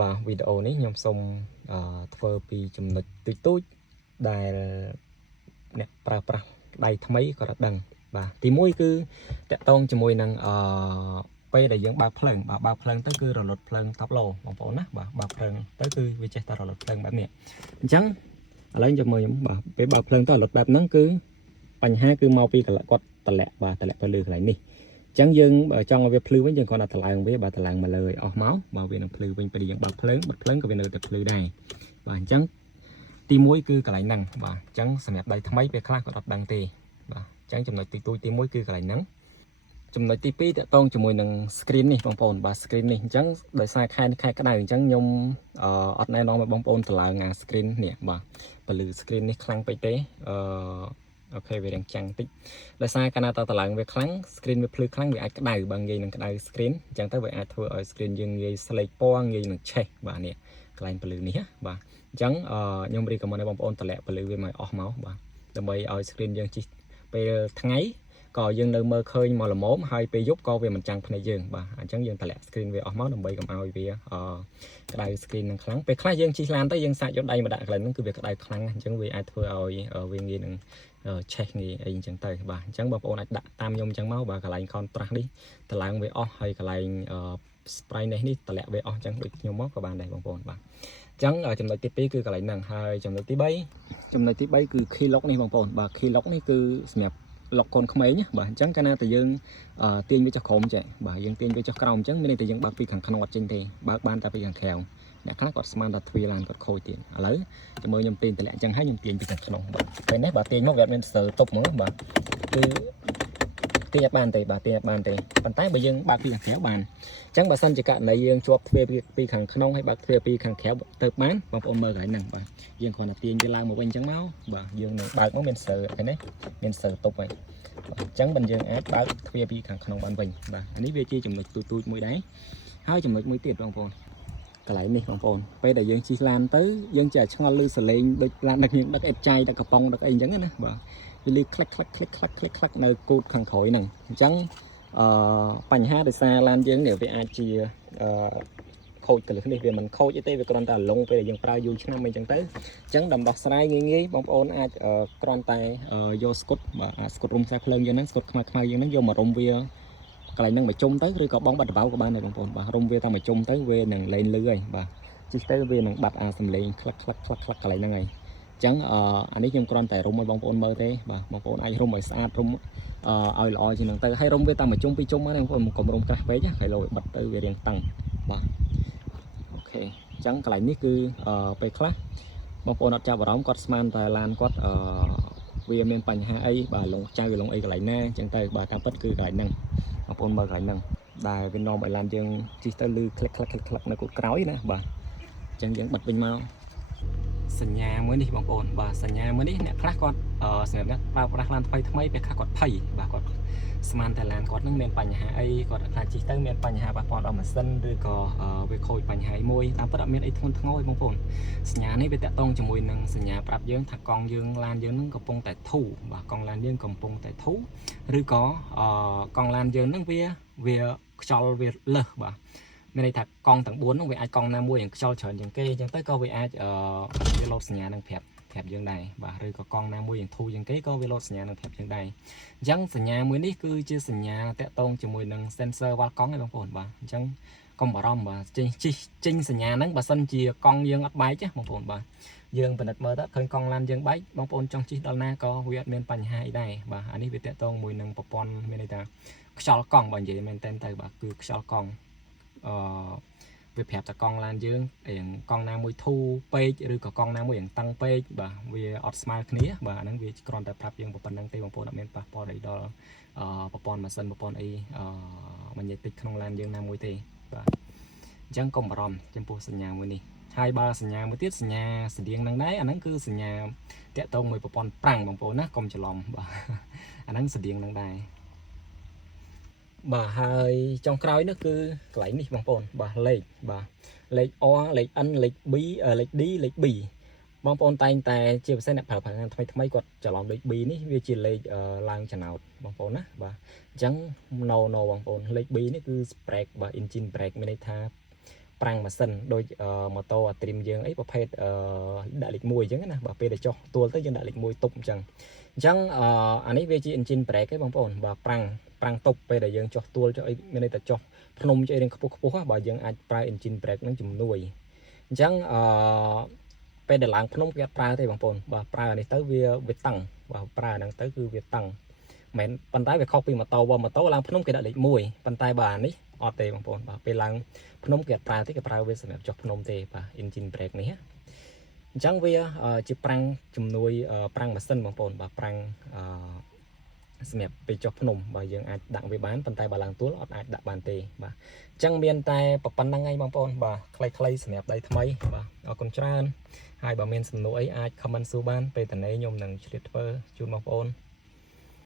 បាទវីដេអូនេះខ្ញុំសូមធ្វើពីចំណុចទូចដែលអ្នកប្រើប្រាស់ដៃថ្មីក៏ដឹងបាទទី1គឺតកតងជាមួយនឹងពេលដែលយើងបើកភ្លើងបើកភ្លើងទៅគឺរលត់ភ្លើងតាប់ឡូបងប្អូនណាបាទបើកភ្លើងទៅគឺវាចេះតែរលត់ភ្លើងបែបនេះអញ្ចឹងឥឡូវចាំមើលខ្ញុំបាទពេលបើកភ្លើងទៅរលត់បែបហ្នឹងគឺបញ្ហាគឺមកពីគាត់តម្លាក់ទៅលើកន្លែងនេះចឹងយើងចង់ឲ្យវាភ្លឺវិញយើងគ្រាន់តែតម្លើងវាបាទតម្លើងមកលើឲ្យអស់មកបើវានឹងភ្លឺវិញពេលយើងបើកភ្លើងបិទភ្លើងក៏វានៅតែភ្លឺដែរបាទអញ្ចឹងទី1គឺកន្លែងហ្នឹងបាទអញ្ចឹងសម្រាប់ដៃថ្មីពេលខ្លះក៏អត់ដឹងទេបាទអញ្ចឹងចំណុចទី1គឺកន្លែងហ្នឹងចំណុចទី2តកតងជាមួយនឹង screen នេះបងប្អូនបាទ screen នេះអញ្ចឹងដោយសារខែក្តៅអញ្ចឹងខ្ញុំអត់ណែនាំឲ្យបងប្អូនតម្លើងអា screen នេះបាទពលឺ screen នេះខ្លាំងពេកទេអូខេវារាំងចាំងតិចដោយសារកាលណាតឡើងវាខ្លាំង screen វាភ្លឺខ្លាំងវាអាចក្តៅបើងាយនឹងក្តៅ screen អញ្ចឹងទៅវាអាចធ្វើឲ្យ screen យើងងាយស្លេកពណ៌ងាយនឹងឆេះបាទនេះកន្លែងពលឺនេះបាទអញ្ចឹងខ្ញុំរីកមែនឲ្យបងប្អូនតម្លាក់ពលឺវាមកអស់មកបាទដើម្បីឲ្យ screen យើងជិះពេលថ្ងៃក៏យើងនៅមើលឃើញមកល្មមហើយពេលយប់ក៏វាមិនចាំងភ្នែកយើងបាទអញ្ចឹងយើងតម្លាក់ screen វាអស់មកដើម្បីកុំឲ្យវាក្តៅ screen នឹងខ្លាំងពេលខ្លះយើងជិះឡានទៅយើងសាកយកដៃមកដាក់កន្លែងហ្នឹងគឺវាក្តៅខ្លាំងអញ្ចឹងវាអាចធ្វើឲ្យវាងាយនឹងឆេះងាយអីអញ្ចឹងទៅបាទអញ្ចឹងបងប្អូនអាចដាក់តាមខ្ញុំអញ្ចឹងមកបាទកន្លែង contrast នេះតម្លើងវាអស់ហើយកន្លែង brightness នេះតម្លាក់វាអស់អញ្ចឹងដូចខ្ញុំមកក៏បានដែរបងប្អូនបាទអញ្ចឹងចំណុចទី2គឺកន្លែងហ្នឹងហើយចំណុចទី3គឺ key lock នេះបងប្អូនបាទ key lock នេះគឺសម្រាប់ឡុកកូនក្មេងបាទអញ្ចឹងកាលណាតែយើងទាញវាចុះក្រោមចេះបាទយើងទាញវាចុះក្រោមអញ្ចឹងមានន័យថាយើងបើកពីខាងក្នុងអត់ចេញទេបើកបានតែពីខាងក្រៅអ្នកខ្លះគាត់ស្មានថាទ្វារឡានគាត់ខូចទៀតឥឡូវចាំមើលខ្ញុំទាញតម្លាក់អញ្ចឹងហើយខ្ញុំទាញពីខាងក្នុងបាទពេលនេះបាទទាញមកវាអត់មានស្ទើរទប់ហ្មងបាទគឺទាញអត់បានទេបាទទាញអត់បានទេប៉ុន្តែបើយើងបើកពីខាងក្រៅបានអញ្ចឹងបើសិនជាករណីយើងជាប់ទ្វារពីខាងក្នុងហើយបើកទ្វារពីខាងក្រៅទៅបានបងប្អូនមើលកន្លែងហ្នឹងបាទយើងគ្រាន់តែទាញវាឡើងមកវិញអញ្ចឹងមកបាទយើងនឹងបើកមកមានស្ទើរឃើញទេមានស្ទើរទប់ហើយអញ្ចឹងបើយើងអាចបើកទ្វារពីខាងក្នុងបានវិញបាទអានេះវាជាចំណុចទូចមួយដែរហើយចំណុចមួយទៀតបងប្អូនកន្លែងនេះបងប្អូនពេលដែលយើងជិះឡានទៅយើងចេះឆ្ងល់ឮសលេងដូចឡានដឹកយើងដឹកអេតចាយដឹកកំប៉ុងដឹកអីអញ្ចឹងណាបាទវាលឺក្លាក់នៅគូតខាងក្រោយហ្នឹងអញ្ចឹងបញ្ហាដោយសារឡានយើងនេះវាអាចជាខូចកលឹះនេះវាមិនខូចទេវាគ្រាន់តែលងពេលដែលយើងប្រើយូរឆ្នាំអីចឹងទៅអញ្ចឹងដំដោះស្រាយងាយបងប្អូនអាចគ្រាន់តែយកស្កុតបាទស្កុតរុំខ្សែភ្លើងយើងហ្នឹងស្កុតខ្មៅយើងហ្នឹងយកមករុំវាកន្លែងហ្នឹងមកជុំទៅឬក៏បងបាត់ដបៅក៏បានដែរបងប្អូនបាទរុំវាតាមមកជុំទៅវានឹងលែងលឺហើយបាទជិះទៅវានឹងបាត់អាសំឡេងក្លាក់កន្លែងហ្នឹងហើយអញ្ចឹងអានេះខ្ញុំគ្រាន់តែរុំឲ្យបងប្អូនមើលទេបាទបងប្អូនអាចរុំឲ្យស្អាតរុំឲ្យល្អជាងហ្នឹងទៅហើយរុំវាតាមមកជុំពីជុំហ្នឹងបងប្អូនកុំរុំក្រាស់ពេកហើយលោបិទទៅវារៀងតឹងបាទអូខេអញ្ចឹងកន្លែងនេះគឺពេលខ្លះបងប្អូនអត់ចាប់អារម្មណ៍គាត់ស្មានតែឡានគាត់វាមានបញ្ហាអីបាទលងចៅលងអីកន្លែងណាអញ្ចឹងទៅបាទតាមពិតគឺកន្លែងហ្នឹងបងប្អូនមើលកន្លែងហ្នឹងដែលវានាំឲ្យឡានយើងជិះទៅលឺក្លាក់នៅគូតក្រោយណាបាទអញ្ចឹងយើងបិទវិញមកសញ្ញាមួយនេះបងប្អូនបាទសញ្ញាមួយនេះអ្នកខ្លះគាត់សម្រាប់អ្នកប្រើប្រាស់ឡានថ្មីពេលខ្លះគាត់ភ័យបាទគាត់ស្មានតែឡានគាត់នឹងមានបញ្ហាអីគាត់ខ្លាចជិះទៅមានបញ្ហាប៉ះពាល់ដល់ម៉ាស៊ីនឬក៏វាខូចបញ្ហាមួយតាមពិតអត់មានអីធ្ងន់ធ្ងរទេបងប្អូនសញ្ញានេះវាតកតងជាមួយនឹងសញ្ញាប្រាប់យើងថាកង់យើងឡានយើងនឹងកំពុងតែធូរបាទកង់ឡានយើងកំពុងតែធូរឬក៏កង់ឡានយើងនឹងវាខ្យល់វាលើសបាទមានន័យថាកង់ទាំង4ហ្នឹងវាអាចកង់ណាមួយយ៉ាងខ្យល់ច្រើនជាងគេអញ្ចឹងទៅក៏វាអាចវាលោតសញ្ញានឹងប្រាប់យើងដែរបាទឬក៏កង់ណាមួយយ៉ាងធូរជាងគេក៏វាលោតសញ្ញានឹងប្រាប់យើងដែរអញ្ចឹងសញ្ញាមួយនេះគឺជាសញ្ញាតាក់ទងជាមួយនឹង sensor វ៉ាល់កង់ឯងបងប្អូនបាទអញ្ចឹងកុំបារម្ភបាទចេញសញ្ញាហ្នឹងបើសិនជាកង់យើងអត់បែកទេបងប្អូនបាទយើងពិនិត្យមើលទៅឃើញកង់ឡានយើងបែកបងប្អូនចង់ជិះដល់ណាក៏វាអត់មានបញ្ហាអីដែរបាទអានេះវាតាក់ទងមួយនឹងប្រព័ន្ធមានន័យថាខ្យល់កង់បើនិយាយមែនទៅបាទគឺខ្យល់កង់វាប្រាប់តែកង់ឡានយើងកង់ណាមួយធូរពេកឬក៏កង់ណាមួយយ៉ាងតឹងពេកបាទវាអត់ស្មើគ្នាបាទអាហ្នឹងវាគ្រាន់តែប្រាប់យើងប៉ុណ្្នឹងទេបងប្អូនអត់មានប៉ះពាល់អីដល់ប្រព័ន្ធម៉ាស៊ីនប្រព័ន្ធអីម៉ាញេទិកក្នុងឡានយើងណាមួយទេបាទអញ្ចឹងកុំបារម្ភចំពោះសញ្ញាមួយនេះហើយបើសញ្ញាមួយទៀតសញ្ញាស្តៀងនឹងដែរអាហ្នឹងគឺសញ្ញាតាក់ទងមួយប្រព័ន្ធប្រាំងបងប្អូនណាកុំច្រឡំបាទអាហ្នឹងស្តៀងនឹងដែរបាទហើយចុងក្រោយនោះគឺកន្លែងនេះបងប្អូនបាទលេខលេខ O លេខ N លេខ B លេខ D លេខ B បងប្អូនតែងតែជាពិសេសអ្នកប្រើប្រាស់ថ្មីគាត់ច្រឡំលេខ B នេះវាជាលេខឡើងចំណោតបងប្អូនណាបាទអញ្ចឹង no បងប្អូនលេខ B នេះគឺ brake បាទ engine brake មានន័យថា ប្រាំងម៉ាស៊ីនដូចម៉ូតូអាត្រីមយើងអីប្រភេទដាក់លេខ1អញ្ចឹងណាបើពេលដែលចុះទួលទៅយើងដាក់លេខ1ទប់អញ្ចឹងអានេះវាជា engine brake ឯងបងប្អូនបាទប្រាំងទប់ពេលដែលយើងចុះទួលចុះអីមានន័យថាចុះភ្នំចុះអីនឹងខ្ពស់បើយើងអាចប្រើ engine brake នឹងជំនួយអញ្ចឹងពេលដែលឡើងភ្នំគេអត់ប្រើទេបងប្អូនបាទប្រើអានេះទៅវាតឹងបាទប្រើហ្នឹងទៅគឺវាតឹងមិនប៉ុន្តែវាខុសពីម៉ូតូឡើងភ្នំគេដាក់លេខ1ប៉ុន្តែបើអានេះអត់ទេបងប្អូនបាទពេលឡើងភ្នំគេអត់ប្រើទេគេប្រើវាសម្រាប់ចុះភ្នំទេបាទ engine brake នេះអញ្ចឹងវាជាប្រាំងជំនួយប្រាំងម៉ាស៊ីនបងប្អូនបាទប្រាំងសម្រាប់ពេលចុះភ្នំបើយើងអាចដាក់វាបានប៉ុន្តែបើឡើងទួលអត់អាចដាក់បានទេបាទអញ្ចឹងមានតែប៉ុណ្្នឹងឯងបងប្អូនបាទខ្លីៗសម្រាប់ដៃថ្មីបាទអរគុណច្រើនហើយបើមានសំណួរអីអាច comment សួរបានពេលតនេខ្ញុំនឹងឆ្លៀតធ្វើជូនបងប្អូន